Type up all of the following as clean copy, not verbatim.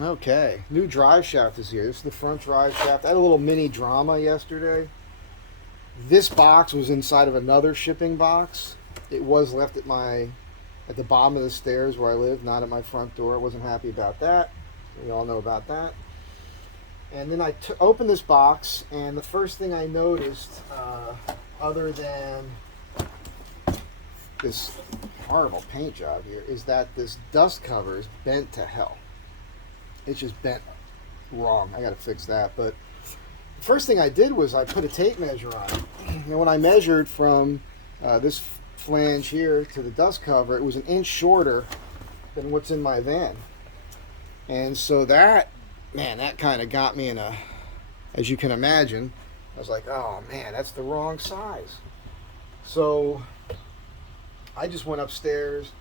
Okay, new drive shaft is here. This is the front drive shaft. I had a little mini drama yesterday. This box was inside of another shipping box. It was left at the bottom of the stairs where I live, not at my front door. I wasn't happy about that. We all know about that. And then I opened this box, and the first thing I noticed, other than this horrible paint job here, is that this dust cover is bent to hell. It's just bent wrong. I got to fix that. But the first thing I did was I put a tape measure on it. And when I measured from this flange here to the dust cover, it was an inch shorter than what's in my van. And so that kind of got me in a, as you can imagine, I was like, oh man, that's the wrong size. So I just went upstairs,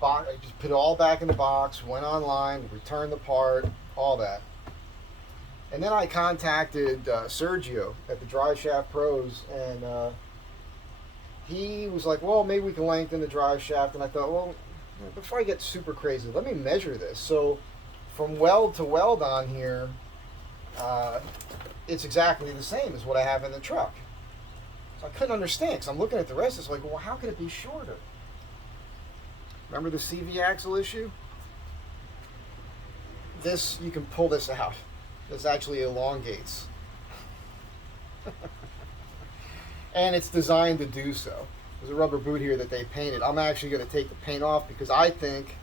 I just put it all back in the box, went online, returned the part, all that. And then I contacted Sergio at the Driveshaft Pros, and he was like, well, maybe we can lengthen the drive shaft. And I thought, well, before I get super crazy, let me measure this. So from weld to weld on here, it's exactly the same as what I have in the truck. So I couldn't understand, because I'm looking at the rest, it's like, well, how could it be shorter? Remember the CV axle issue? This, you can pull this out. This actually elongates. And it's designed to do so. There's a rubber boot here that they painted. I'm actually going to take the paint off because I think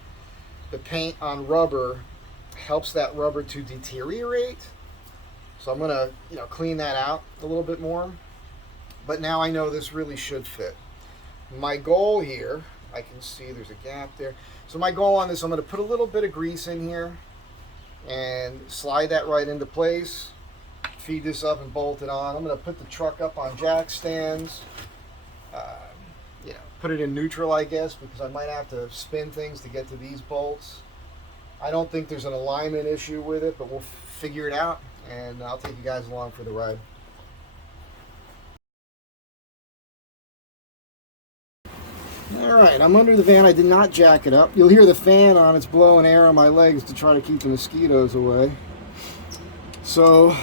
the paint on rubber helps that rubber to deteriorate. So I'm going to, clean that out a little bit more. But now I know this really should fit. My goal here, I can see there's a gap there. So my goal on this, I'm going to put a little bit of grease in here and slide that right into place. Feed this up and bolt it on. I'm going to put the truck up on jack stands. Put it in neutral, I guess, because I might have to spin things to get to these bolts. I don't think there's an alignment issue with it, but we'll figure it out, and I'll take you guys along for the ride. Alright, I'm under the van. I did not jack it up. You'll hear the fan on. It's blowing air on my legs to try to keep the mosquitoes away. So,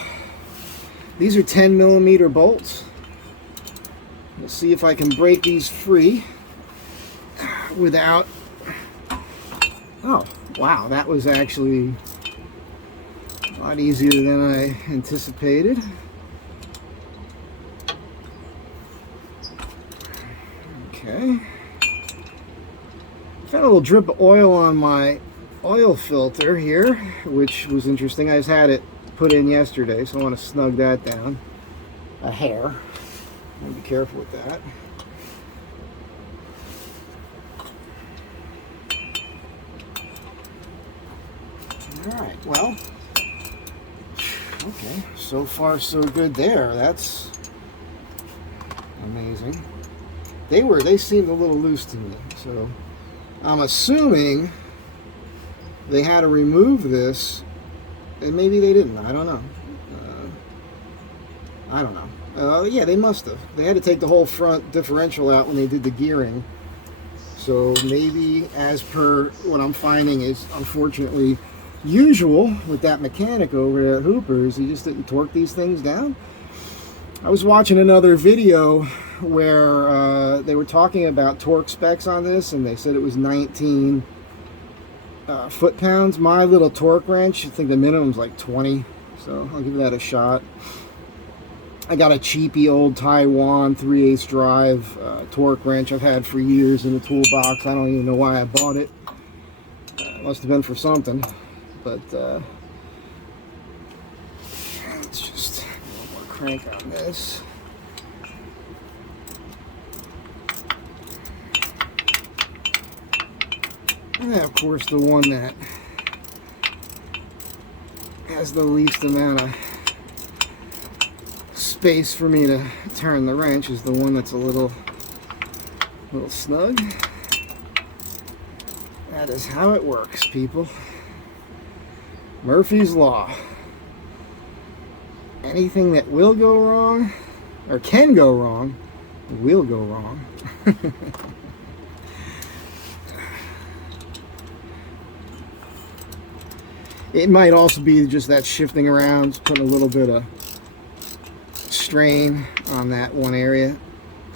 these are 10mm bolts. Let's see if I can break these free without... Oh, wow, that was actually a lot easier than I anticipated. Okay. Got a little drip of oil on my oil filter here, which was interesting. I just had it put in yesterday, so I want to snug that down a hair. Be careful with that. Alright, well, okay, so far so good there. That's amazing. They seemed a little loose to me, so I'm assuming they had to remove this, and maybe they didn't. I don't know. I don't know. Yeah, they must have. They had to take the whole front differential out when they did the gearing. So maybe, as per what I'm finding is unfortunately usual with that mechanic over at Hooper's, he just didn't torque these things down. I was watching another video where they were talking about torque specs on this, and they said it was 19 foot-pounds. My little torque wrench, I think the minimum's like 20, so I'll give that a shot. I got a cheapy old Taiwan 3/8 drive torque wrench I've had for years in the toolbox. I don't even know why I bought it. Must have been for something. But let's just a little more crank on this. And of course the one that has the least amount of space for me to turn the wrench is the one that's a little snug. That is how it works, people. Murphy's Law. Anything that will go wrong, or can go wrong, will go wrong. It might also be just that shifting around, putting a little bit of strain on that one area.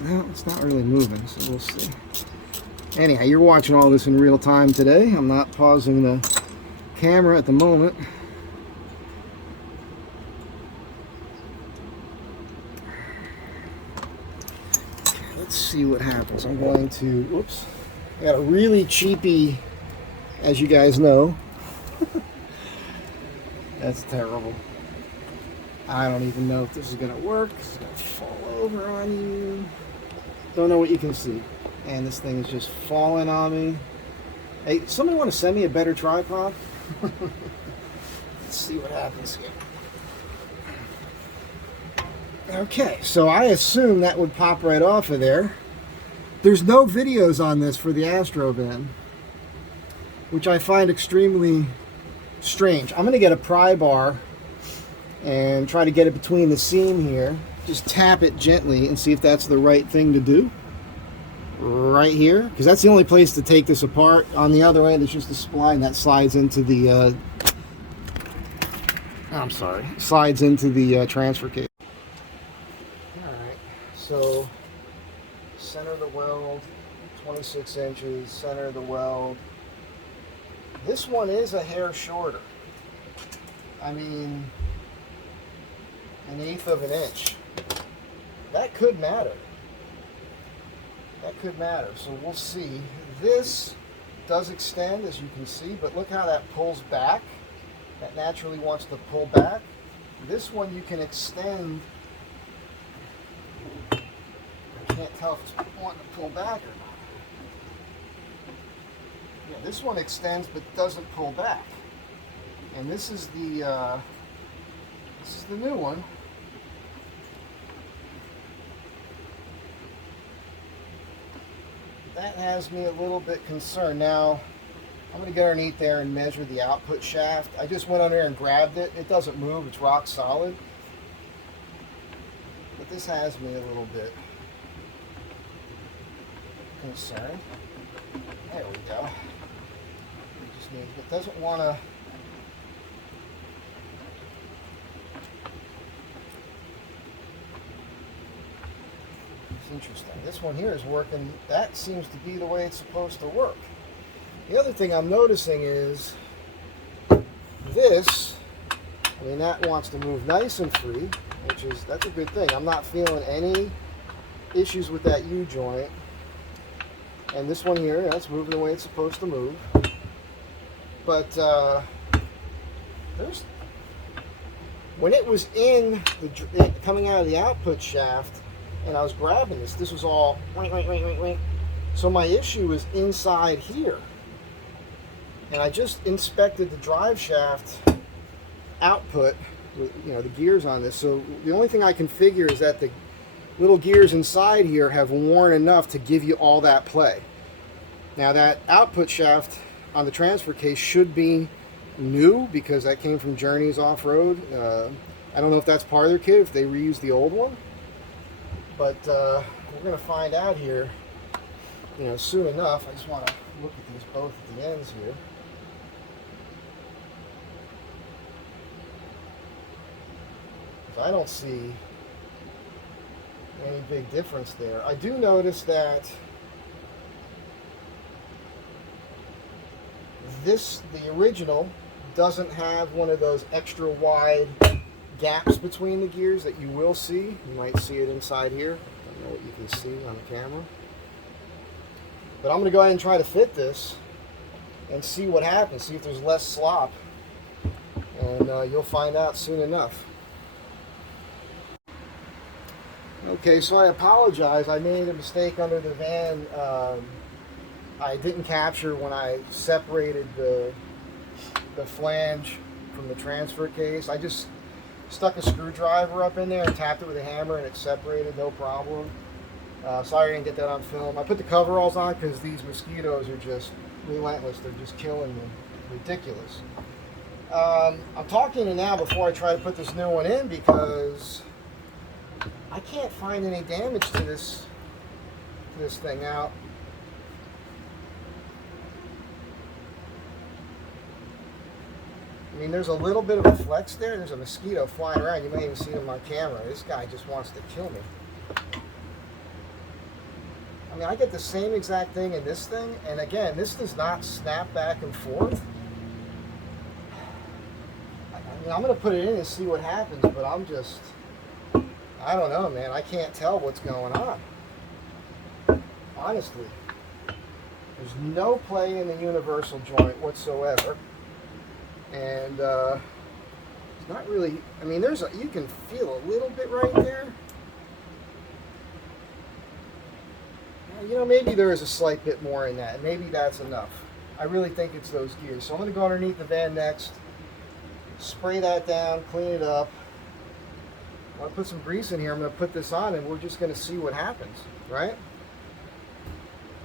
Well, it's not really moving, so we'll see. Anyhow, you're watching all this in real time today. I'm not pausing the camera at the moment. Okay, let's see what happens. I'm going to, whoops, I got a really cheapy, as you guys know. That's terrible. I don't even know if this is going to work. It's going to fall over on you. Don't know what you can see. And this thing is just falling on me. Hey, somebody want to send me a better tripod? Let's see what happens here. Okay, so I assume that would pop right off of there. There's no videos on this for the Astro bin, which I find extremely strange. I'm going to get a pry bar and try to get it between the seam here. Just tap it gently and see if that's the right thing to do. Right here, because that's the only place to take this apart. On the other end, it's just a spline that slides into the slides into the transfer case. Alright, so center of the weld, 26 inches, center of the weld. This one is a hair shorter. I mean, 1/8 of an inch. That could matter. That could matter, so we'll see. This does extend, as you can see, but look how that pulls back. That naturally wants to pull back. This one you can extend. I can't tell if it's wanting to pull back or not. Yeah, this one extends but doesn't pull back. And this is the new one. That has me a little bit concerned. Now, I'm going to get underneath there and measure the output shaft. I just went under there and grabbed it. It doesn't move. It's rock solid. But this has me a little bit concerned. There we go. It doesn't want to... Interesting. This one here is working. That seems to be the way it's supposed to work. The other thing I'm noticing is this, I mean, that wants to move nice and free, that's a good thing. I'm not feeling any issues with that U-joint. And this one here, that's moving the way it's supposed to move. But when it was coming out of the output shaft, and I was grabbing this was all wink. So my issue is inside here. And I just inspected the drive shaft output, the gears on this. So the only thing I can figure is that the little gears inside here have worn enough to give you all that play. Now that output shaft on the transfer case should be new because that came from Journey's Off-Road. I don't know if that's part of their kit, if they reused the old one. But we're going to find out here, soon enough. I just want to look at these both at the ends here. I don't see any big difference there. I do notice that the original doesn't have one of those extra wide gaps between the gears that you will see. You might see it inside here. I don't know what you can see on the camera. But I'm going to go ahead and try to fit this and see what happens. See if there's less slop. And you'll find out soon enough. Okay, so I apologize. I made a mistake under the van. I didn't capture when I separated the flange from the transfer case. I just stuck a screwdriver up in there and tapped it with a hammer and it separated, no problem. Sorry I didn't get that on film. I put the coveralls on because these mosquitoes are just relentless. They're just killing me. Ridiculous. I'm talking to you now before I try to put this new one in because I can't find any damage to this thing out. I mean, there's a little bit of a flex there. There's a mosquito flying around. You may even see him on camera. This guy just wants to kill me. I mean, I get the same exact thing in this thing, and again, this does not snap back and forth. I mean, I'm going to put it in and see what happens, but I don't know, man. I can't tell what's going on. Honestly. There's no play in the universal joint whatsoever. And it's not really, I mean, you can feel a little bit right there. You know, maybe there is a slight bit more in that, and maybe that's enough. I really think it's those gears. So I'm going to go underneath the van next, spray that down, clean it up. I'm going to put some grease in here. I'm going to put this on, and we're just going to see what happens, right?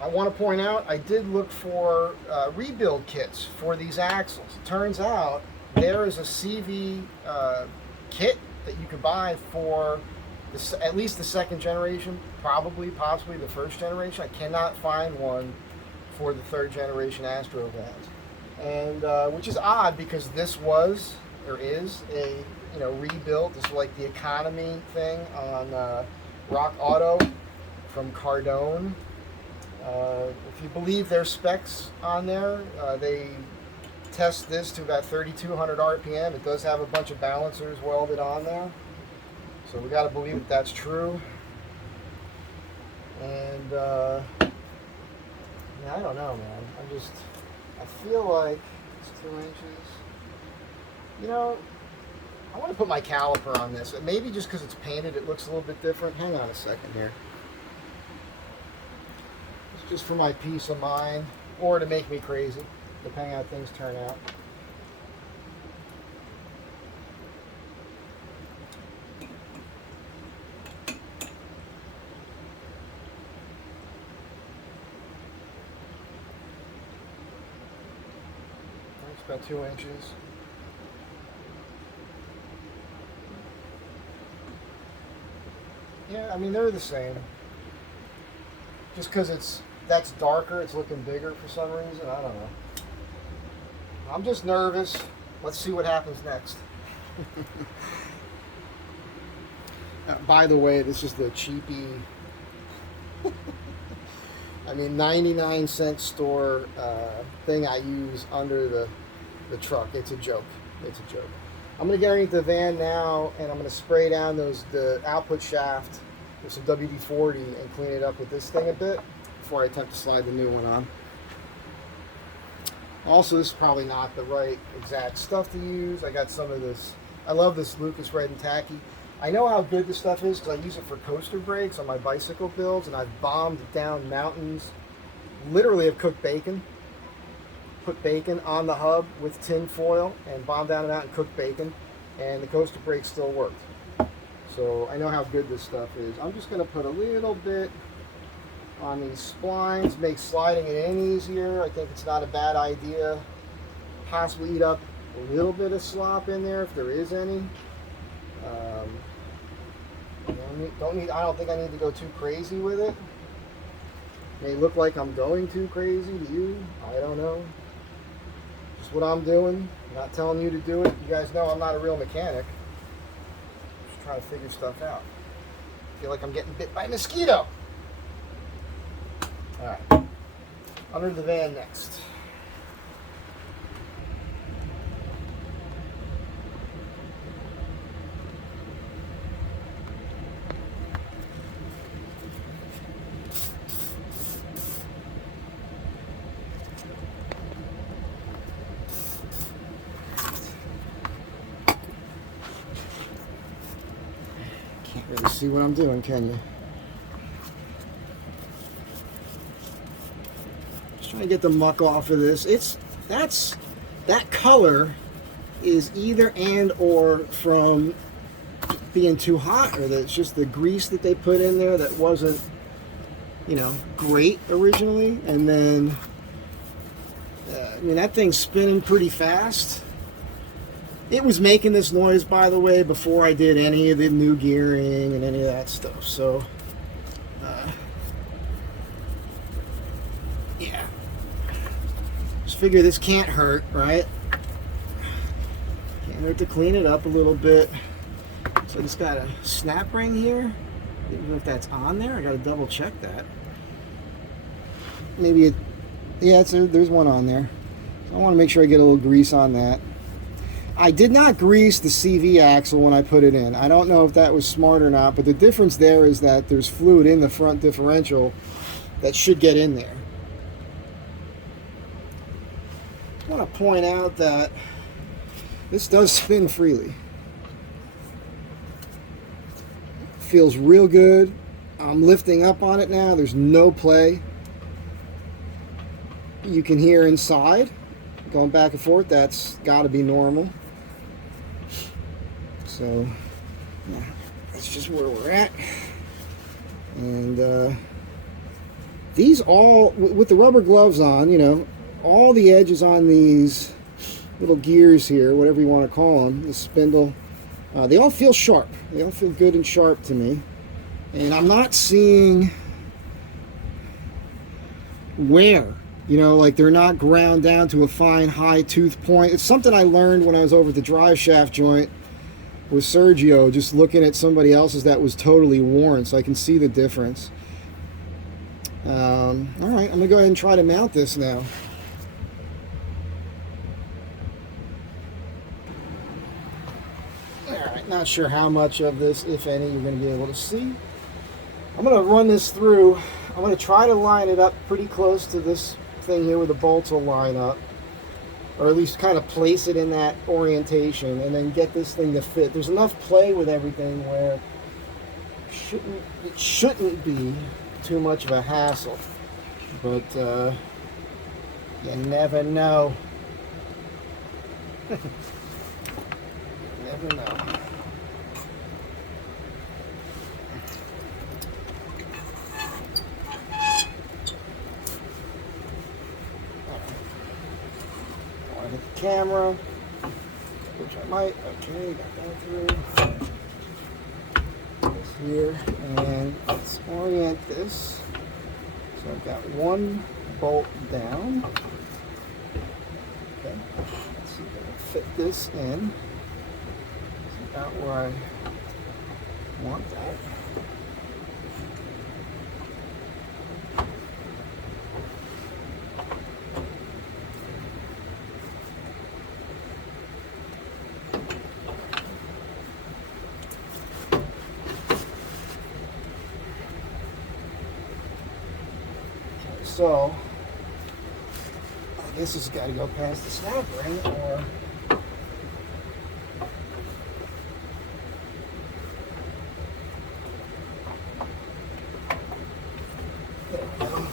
I want to point out, I did look for rebuild kits for these axles. It turns out there is a CV kit that you can buy for at least the second generation, possibly the first generation. I cannot find one for the third generation Astro vans, and which is odd because this was or is a rebuilt. This is like the economy thing on Rock Auto from Cardone. If you believe their specs on there, they test this to about 3,200 RPM. It does have a bunch of balancers welded on there. So we got to believe that that's true. And yeah, I don't know, man. I feel like it's 2 inches. You know, I want to put my caliper on this. Maybe just because it's painted, it looks a little bit different. Hang on a second here. It's just for my peace of mind, or to make me crazy, depending on how things turn out. It's about 2 inches. Yeah, I mean, they're the same. Just because that's darker, it's looking bigger for some reason. I don't know. I'm just nervous. Let's see what happens next. By the way, this is the cheapy, I mean, 99-cent store thing I use under the truck. It's a joke. It's a joke. I'm going to get underneath the van now, and I'm going to spray down the output shaft with some WD-40 and clean it up with this thing a bit before I attempt to slide the new one on. Also, this is probably not the right exact stuff to use. I got some of this. I love this Lucas Red and Tacky. I know how good this stuff is because I use it for coaster brakes on my bicycle builds, and I've bombed down mountains. Literally have cooked bacon. Put bacon on the hub with tin foil and bombed down a mountain, cooked bacon, and the coaster brake still worked. So I know how good this stuff is. I'm just going to put a little bit on these splines, make sliding it in easier. I think it's not a bad idea. Possibly eat up a little bit of slop in there if there is any. I don't think I need to go too crazy with it. May look like I'm going too crazy to you. I don't know. Just what I'm doing. I'm not telling you to do it. You guys know I'm not a real mechanic. Just trying to figure stuff out. I feel like I'm getting bit by a mosquito. Alright. Under the van next. Can't really see what I'm doing, can you? Just trying to get the muck off of this. That color is either and or from being too hot, or that it's just the grease that they put in there that wasn't, great originally, and then I mean, that thing's spinning pretty fast. It was making this noise, by the way, before I did any of the new gearing and any of that stuff. So, yeah. Just figure this can't hurt, right? I have to clean it up a little bit. So it's got a snap ring here. I don't know if that's on there. I got to double check that. Maybe it, yeah, there's one on there. So I want to make sure I get a little grease on that. I did not grease the CV axle when I put it in. I don't know if that was smart or not, but the difference there is that there's fluid in the front differential that should get in there. I want to point out that this does spin freely. Feels real good. I'm lifting up on it now. There's no play. You can hear inside going back and forth. That's got to be normal. So yeah, that's just where we're at. And these all, with the rubber gloves on, you know, all the edges on these little gears here, whatever you want to call them, the spindle, they all feel sharp. They all feel good and sharp to me. And I'm not seeing wear. You know, like they're not ground down to a fine, high tooth point. It's something I learned when I was over at the drive shaft joint with Sergio, just looking at somebody else's that was totally worn, so I can see the difference. All right, I'm going to go ahead and try to mount this now. All right, not sure how much of this, if any, you're going to be able to see. I'm going to run this through. I'm going to try to line it up pretty close to this thing here where the bolts will line up, or at least kind of place it in that orientation, and then get this thing to fit. There's enough play with everything where it shouldn't be too much of a hassle, but you never know. Never know. Camera, which I might. Okay, got that through. This here, and let's orient this. So I've got one bolt down. Okay, let's see if I can fit this in. It's about where I want that. So, I guess it's got to go past the snap ring, or there we go.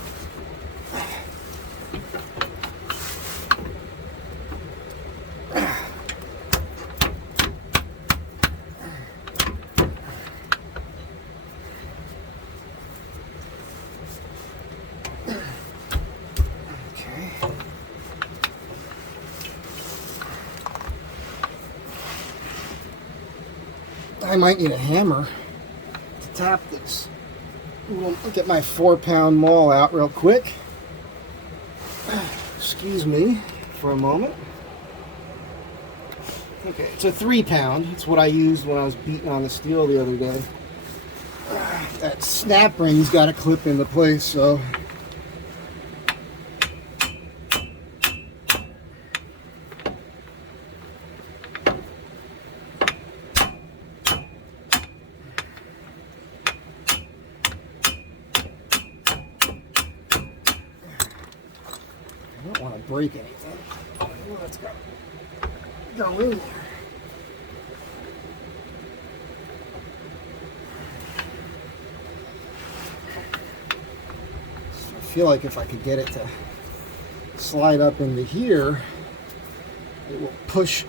I might need a hammer to tap this. I'll get my 4-pound maul out real quick. Excuse me for a moment. Okay, it's a 3-pound. It's what I used when I was beating on the steel the other day. That snap ring's got to clip into place, so I don't want to break anything. Well, let's go in there. So I feel like if I could get it to slide up into here, it will push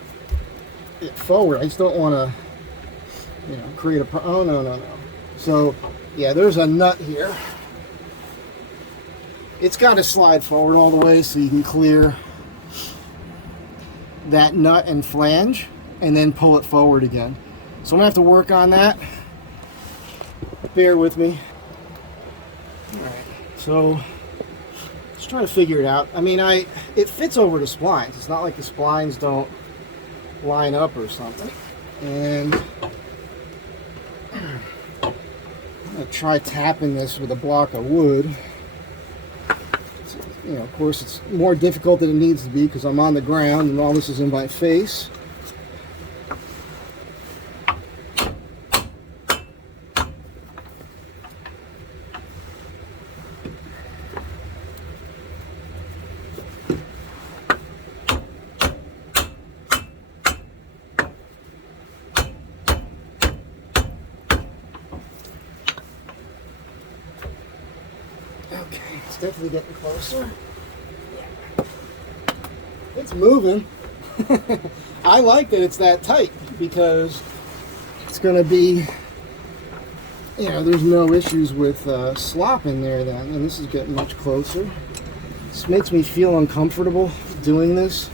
it forward. I just don't want to, you know, create a oh no. So yeah, there's a nut here. It's got to slide forward all the way so you can clear that nut and flange and then pull it forward again. So I'm gonna have to work on that. Bear with me. All right, so let's try to figure it out. I mean, it fits over the splines. It's not like the splines don't line up or something. And I'm going to try tapping this with a block of wood. You know, of course, it's more difficult than it needs to be because I'm on the ground and all this is in my face. Okay, it's definitely getting closer. Yeah. It's moving. I like that it's that tight because it's going to be, you know, there's no issues with slopping there then. And this is getting much closer. This makes me feel uncomfortable doing this.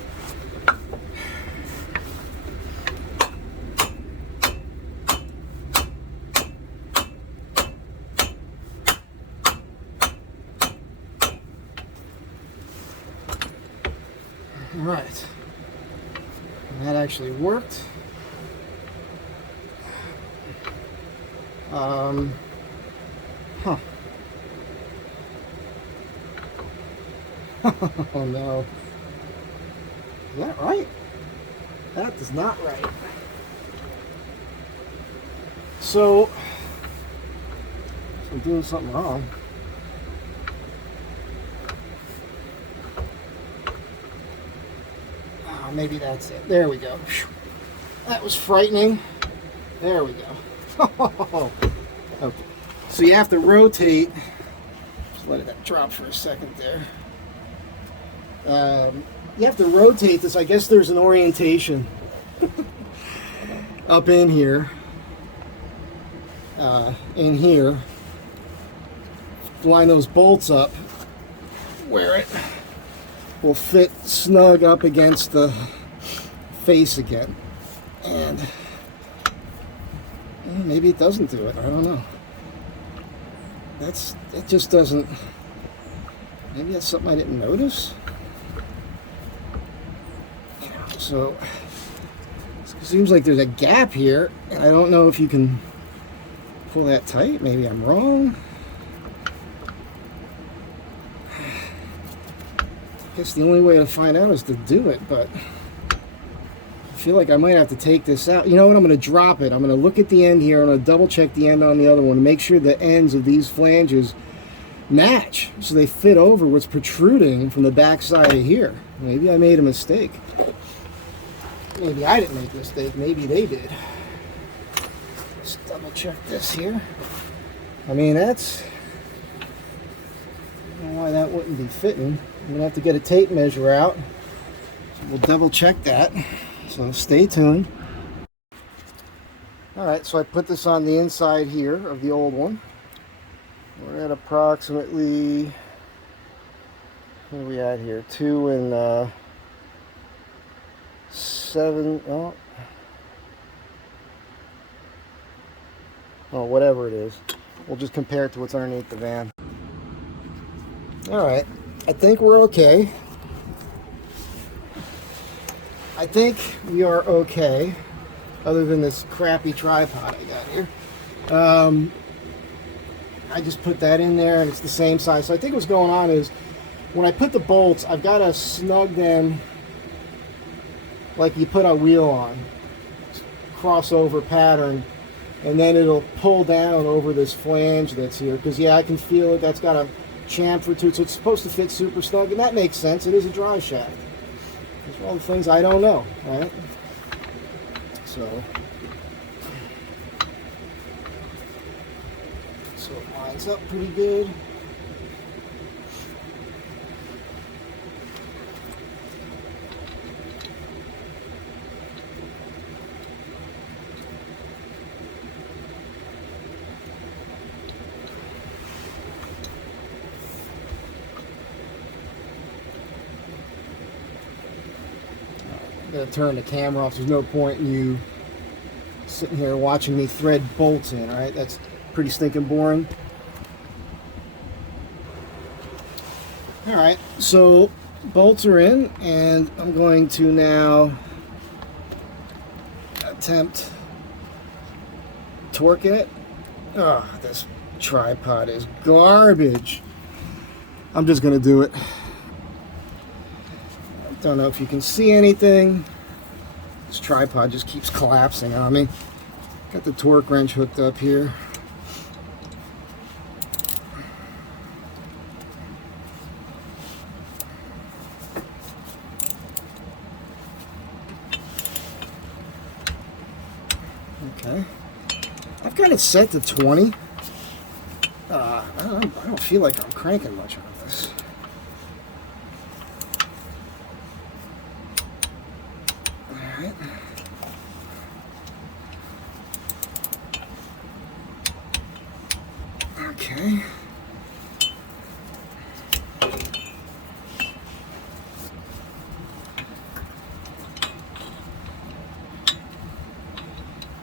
All right, and that actually worked. Huh. Oh no. Is that right? That is not right. So I'm doing something wrong. Maybe that's it. There we go. That was frightening. There we go. Okay. So you have to rotate. Just let it drop for a second there. You have to rotate this. I guess there's an orientation up in here. In here. Line those bolts up where it will fit snug up against the face again, and maybe it doesn't do it. I don't know. It just doesn't. Maybe that's something I didn't notice. So it seems like there's a gap here, and I don't know if you can pull that tight. Maybe I'm wrong. I guess the only way to find out is to do it, but I feel like I might have to take this out. You know what? I'm going to drop it. I'm going to look at the end here. I'm going to double check the end on the other one to make sure the ends of these flanges match so they fit over what's protruding from the back side of here. Maybe I made a mistake. Maybe I didn't make a mistake. Maybe they did. Let's double check this here. I mean, that's... I don't know why that wouldn't be fitting. I'm going to have to get a tape measure out. So we'll double check that. So stay tuned. Alright, so I put this on the inside here of the old one. We're at approximately, what are we at here? 2 and 7, whatever it is. We'll just compare it to what's underneath the van. Alright, I think we're okay. I think we are okay, other than this crappy tripod I got here. I just put that in there and it's the same size. So I think what's going on is when I put the bolts, I've got to snug them like you put a wheel on. Crossover pattern, and then it'll pull down over this flange that's here. Because yeah, I can feel it. That's got a chamfer to it, so it's supposed to fit super snug, and that makes sense. It is a drive shaft. Those are all the things I don't know, right? So it lines up pretty good. I'm going to turn the camera off. There's no point in you sitting here watching me thread bolts in, alright? That's pretty stinking boring. Alright, so bolts are in, and I'm going to now attempt torquing it. Oh, this tripod is garbage. I'm just gonna do it. I don't know if you can see anything. This tripod just keeps collapsing on me. Got the torque wrench hooked up here. Okay. I've got it set to 20. I don't feel like I'm cranking much on this. Alright. Okay.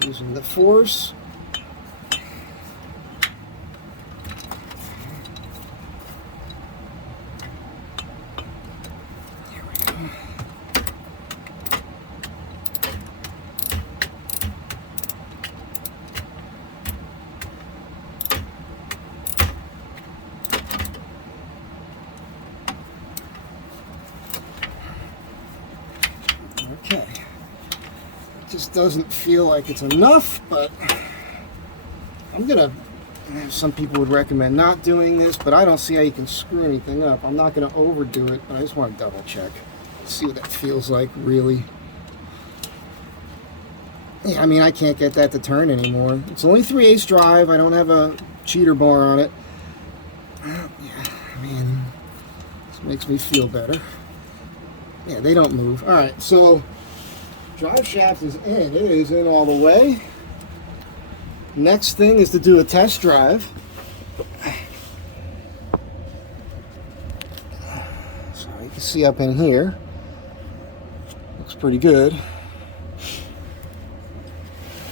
Using the force. There we go. Okay. Just doesn't feel like it's enough, but I'm gonna, some people would recommend not doing this, but I don't see how you can screw anything up. I'm not gonna overdo it, but I just want to double check, see what that feels like really. Yeah, I mean, I can't get that to turn anymore. It's only 3/8 drive. I don't have a cheater bar on it. Yeah, I mean, this makes me feel better. Yeah, they don't move. All right, so drive shaft is in. It is in all the way. Next thing is to do a test drive. So you can see up in here. Looks pretty good.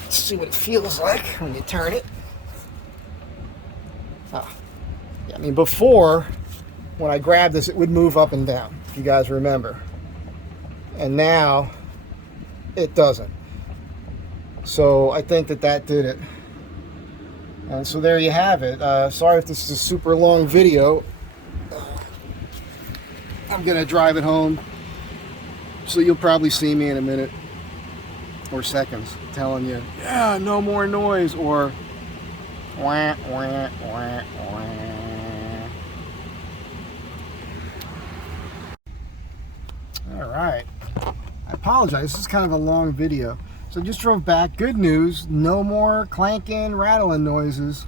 Let's see what it feels like when you turn it. Yeah, I mean, before, when I grabbed this, it would move up and down, if you guys remember. And now it doesn't. So I think that did it. And so there you have it. Sorry if this is a super long video. I'm gonna drive it home, so you'll probably see me in a minute or seconds telling you, yeah, no more noise, or wah, wah, wah, wah. All right. I apologize, this is kind of a long video. So I just drove back. Good news, no more clanking, rattling noises.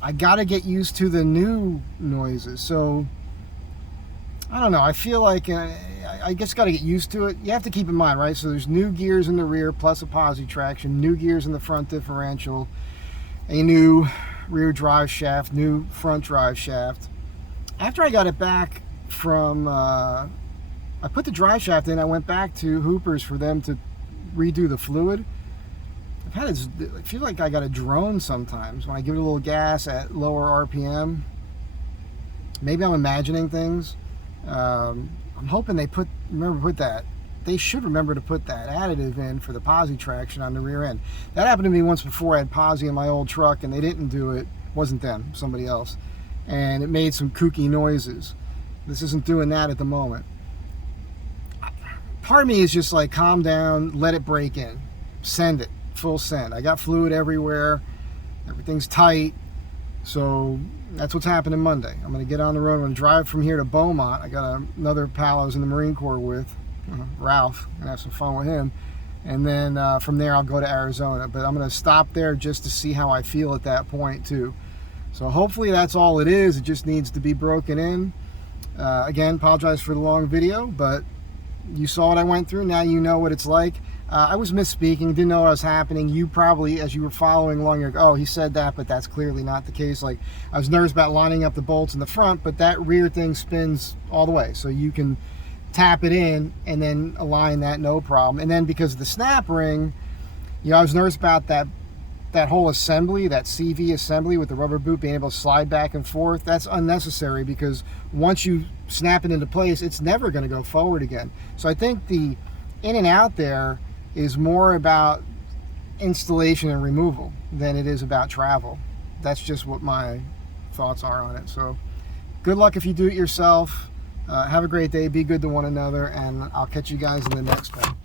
I gotta get used to the new noises. So, I don't know, I feel like I just gotta get used to it. You have to keep in mind, right? So there's new gears in the rear plus a posi traction, new gears in the front differential, a new rear drive shaft, new front drive shaft. After I got it back from, I put the drive shaft in, I went back to Hooper's for them to redo the fluid. I feel like I got a drone sometimes when I give it a little gas at lower RPM. Maybe I'm imagining things. I'm hoping they remember to put that. They should remember to put that additive in for the posi traction on the rear end. That happened to me once before. I had posi in my old truck and they didn't do it. It wasn't them, somebody else. And it made some kooky noises. This isn't doing that at the moment. Part of me is just like, calm down, let it break in, send it, full send. I got fluid everywhere, everything's tight, so that's what's happening Monday. I'm going to get on the road, I'm going to drive from here to Beaumont. I got another pal I was in the Marine Corps with, Ralph, I'm going to have some fun with him, and then from there I'll go to Arizona, but I'm going to stop there just to see how I feel at that point too. So hopefully that's all it is. It just needs to be broken in. Again, apologize for the long video, but you saw what I went through. Now you know what it's like. I was misspeaking, didn't know what was happening. You probably, as you were following along, you're like, oh, he said that, but that's clearly not the case. Like, I was nervous about lining up the bolts in the front, but that rear thing spins all the way. So you can tap it in and then align that, no problem. And then because of the snap ring, you know, I was nervous about that whole assembly, that CV assembly with the rubber boot being able to slide back and forth. That's unnecessary because once you snap it into place, it's never going to go forward again. So I think the in and out there is more about installation and removal than it is about travel. That's just what my thoughts are on it. So good luck if you do it yourself. Have a great day, be good to one another, and I'll catch you guys in the next one.